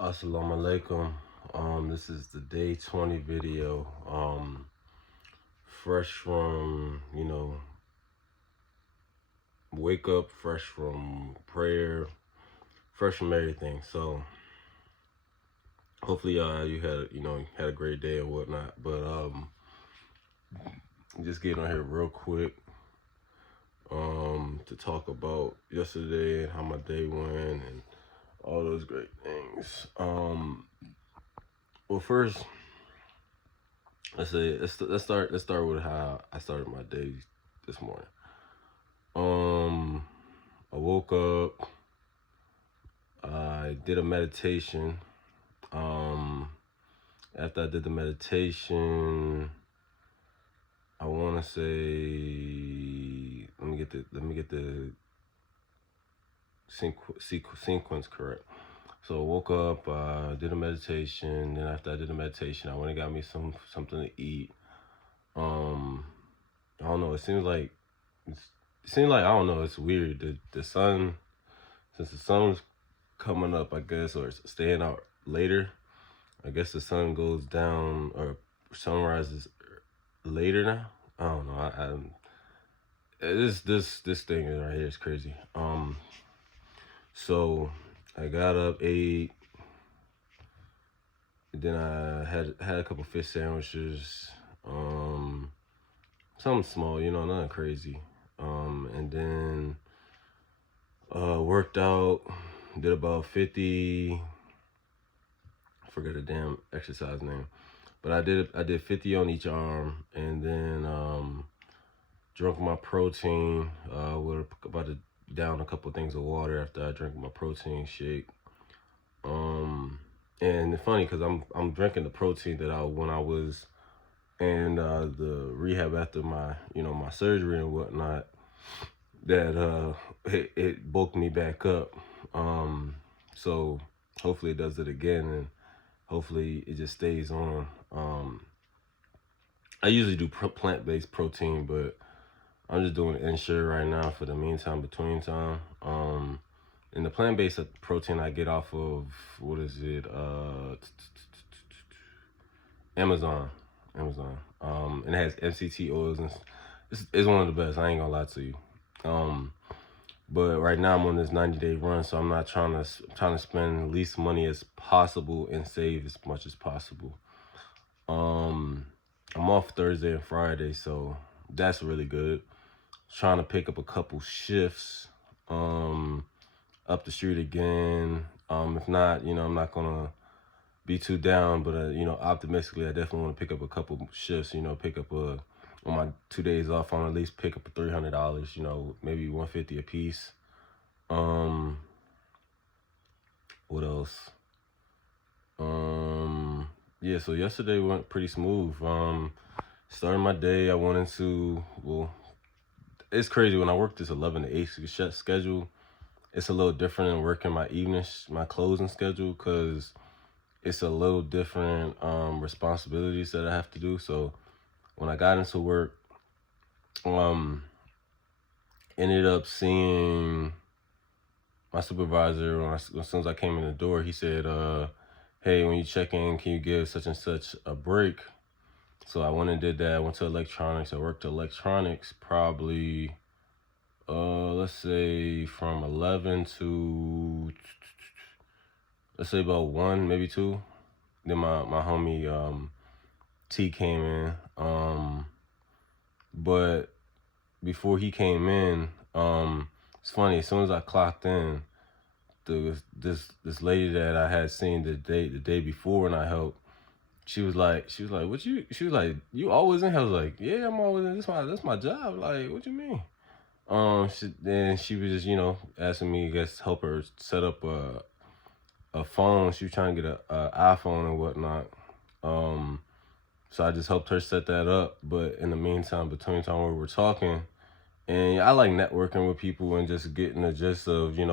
Assalamu alaikum. This is the day 20 video. Fresh from, wake up, fresh from prayer, fresh from everything. So hopefully you had a great day and whatnot. But just getting on here real quick to talk about yesterday and how my day went and all those great things. Well, first, let's start with how I started my day this morning. I woke up, I did a meditation. After I did the meditation, I want to say, let me get the sequence correct. So I woke up, did a meditation. Then after I did the meditation, I went and got me something to eat. I don't know. It seems like I don't know. It's weird. The sun, since the sun's coming up, I guess, or it's staying out later. I guess the sun goes down or sunrises later now. I don't know. This thing right here is crazy. So I got up, ate, then I had a couple fish sandwiches, something small, nothing crazy. And then worked out, did about 50. I forget the damn exercise name, but I did 50 on each arm, and then drunk my protein with about to down a couple things of water after I drank my protein shake. And it's funny because I'm drinking the protein that when I was in the rehab after my my surgery and whatnot, that it bulked me back up. So hopefully it does it again, and hopefully it just stays on. I usually do plant-based protein, but I'm just doing Ensure right now for the meantime, between time. And the plant-based protein I get off of, what is it? Amazon. And it has MCT oils, and it's one of the best. I ain't gonna lie to you. But right now I'm on this 90-day run, so I'm not trying to spend the least money as possible and save as much as possible. I'm off Thursday and Friday, so that's really good. Trying to pick up a couple shifts up the street again. If not, I'm not gonna be too down, but optimistically, I definitely want to pick up a couple shifts. Pick up on my 2 days off, I want to at least pick up $300. Maybe $150 a piece. What else? Yeah. So yesterday went pretty smooth. Starting my day, I went into it's crazy when I work this 11 to 8 schedule. It's a little different than working my closing schedule, because it's a little different responsibilities that I have to do. So when I got into work, ended up seeing my supervisor as soon as I came in the door. He said, hey, when you check in, can you give such and such a break? So I went and did that. I went to electronics. I worked electronics probably, let's say from 11 to, let's say about 1, maybe 2. Then my homie T came in. But before he came in, it's funny. As soon as I clocked in, this lady that I had seen the day before when I helped, she was like, what you? She was like, you always in here? I was like, yeah, I'm always in. That's my job. Like, what you mean? Then she was just asking me, I guess, help her set up a phone. She was trying to get a iPhone and whatnot. So I just helped her set that up. But in the meantime, between time we were talking, and I like networking with people and just getting the gist of, you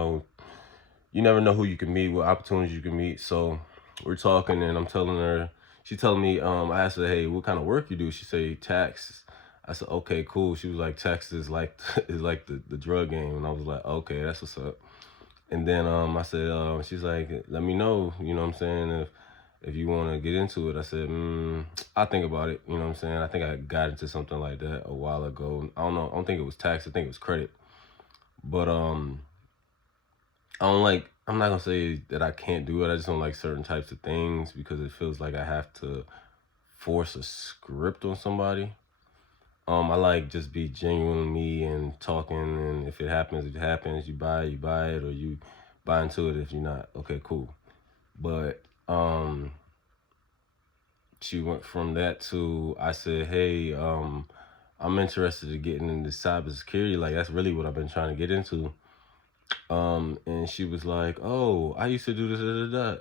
never know who you can meet, what opportunities you can meet. So we're talking, and I'm telling her, she telling me, I asked her, hey, what kind of work you do? She said, tax. I said, okay, cool. She was like, tax is like the drug game. And I was like, okay, that's what's up. And then I said, she's like, let me know, you know what I'm saying, if you want to get into it. I said, I'll think about it, you know what I'm saying. I think I got into something like that a while ago. I don't know. I don't think it was tax. I think it was credit. But I don't like. I'm not gonna say that I can't do it. I just don't like certain types of things because it feels like I have to force a script on somebody. I like just be genuine me and talking, and if it happens, it happens. You buy it, or you buy into it. If you're not, okay, cool. But she went from that to I said, hey, I'm interested in getting into cybersecurity. Like that's really what I've been trying to get into. And she was like, oh, I used to do this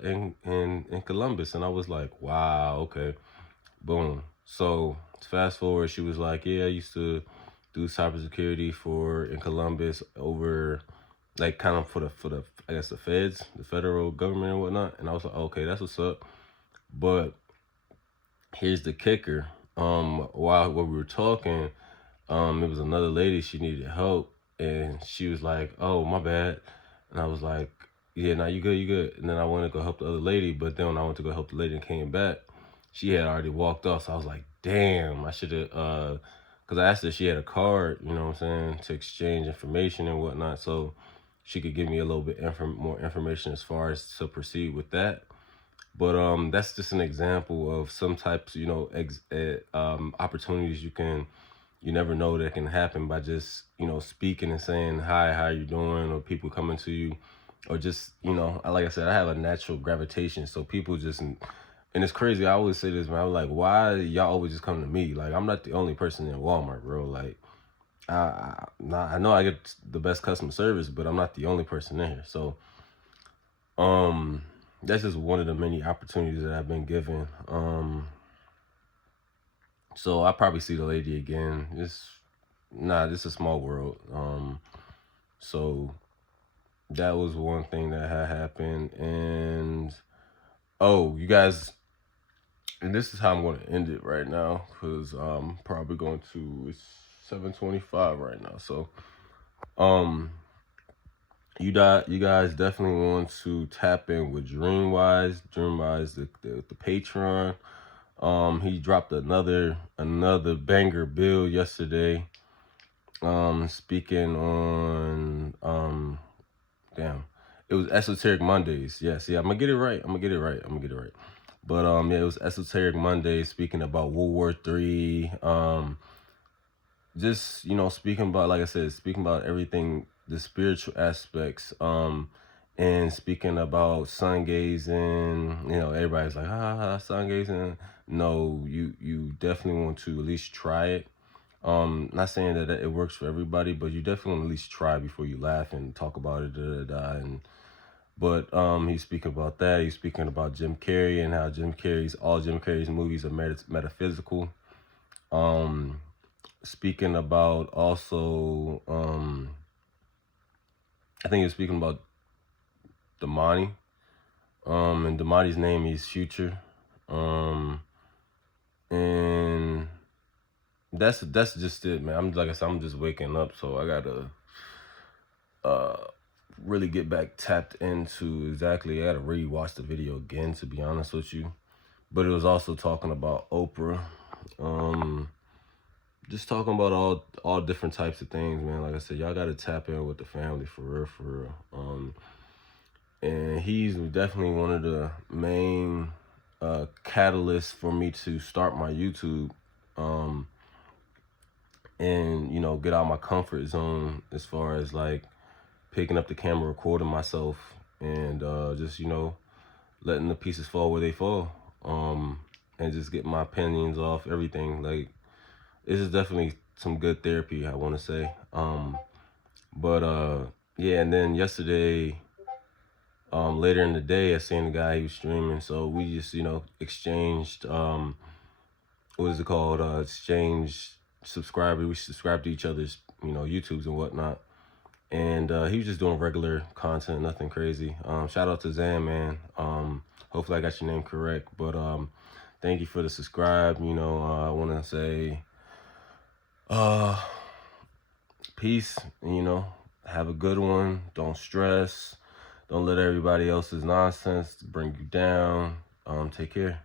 in Columbus, and I was like, wow, okay, boom. So fast forward, she was like, yeah, I used to do cybersecurity for in Columbus over like kind of for the I guess the feds, the federal government and whatnot. And I was like, okay, that's what's up. But here's the kicker. While we were talking, it was another lady, she needed help, and she was like, oh, my bad. And I was like, yeah, nah, you good, you good. And then I went to go help the other lady, but then when I went to go help the lady and came back, she had already walked off. So I was like, damn, I should have, because I asked her if she had a card, you know what I'm saying, to exchange information and whatnot, so she could give me a little bit more information as far as to proceed with that. But that's just an example of some types, opportunities you never know that can happen by just speaking and saying hi, how you doing, or people coming to you, or just like I said, I have a natural gravitation, so people just and it's crazy. I always say this, man. I'm like, why y'all always just come to me? Like I'm not the only person in Walmart, bro. Like I know I get the best customer service, but I'm not the only person in here. So um, that's just one of the many opportunities that I've been given. So I probably see the lady again. It's a small world. So that was one thing that had happened, and oh, you guys, and this is how I'm going to end it right now because I'm probably going to. It's 7:25 right now, so um, you guys definitely want to tap in with Dreamwise, the Patreon. He dropped another banger bill yesterday. Speaking on damn, it was Esoteric Mondays. Yes, yeah, I'm gonna get it right. But yeah, it was Esoteric Mondays, speaking about World War III. Just speaking about, like I said, speaking about everything, the spiritual aspects. And speaking about sun gazing. Everybody's like, sun gazing. No, you definitely want to at least try it. Not saying that it works for everybody, but you definitely want to at least try before you laugh and talk about it. But he's speaking about that. He's speaking about Jim Carrey and how all Jim Carrey's movies are metaphysical. Speaking about also, I think he was speaking about Damani. And Damani's name is Future. And that's just it, man. Like I said, I'm just waking up, so I gotta really get back tapped into exactly. I gotta rewatch the video again, to be honest with you. But it was also talking about Oprah. Just talking about all different types of things, man. Like I said, y'all gotta tap in with the family for real, for real. And he's definitely one of the main catalysts for me to start my YouTube. And get out of my comfort zone as far as like picking up the camera, recording myself, and just letting the pieces fall where they fall, and just get my opinions off everything. Like this is definitely some good therapy, I want to say. But yeah, and then yesterday, later in the day, I seen the guy, he was streaming, so we just exchanged what is it called, exchange subscribers. We subscribed to each other's YouTubes and whatnot. And he was just doing regular content, nothing crazy. Shout out to Zan, man. Hopefully I got your name correct. But thank you for the subscribe. I want to say peace. Have a good one. Don't stress. Don't let everybody else's nonsense bring you down. Take care.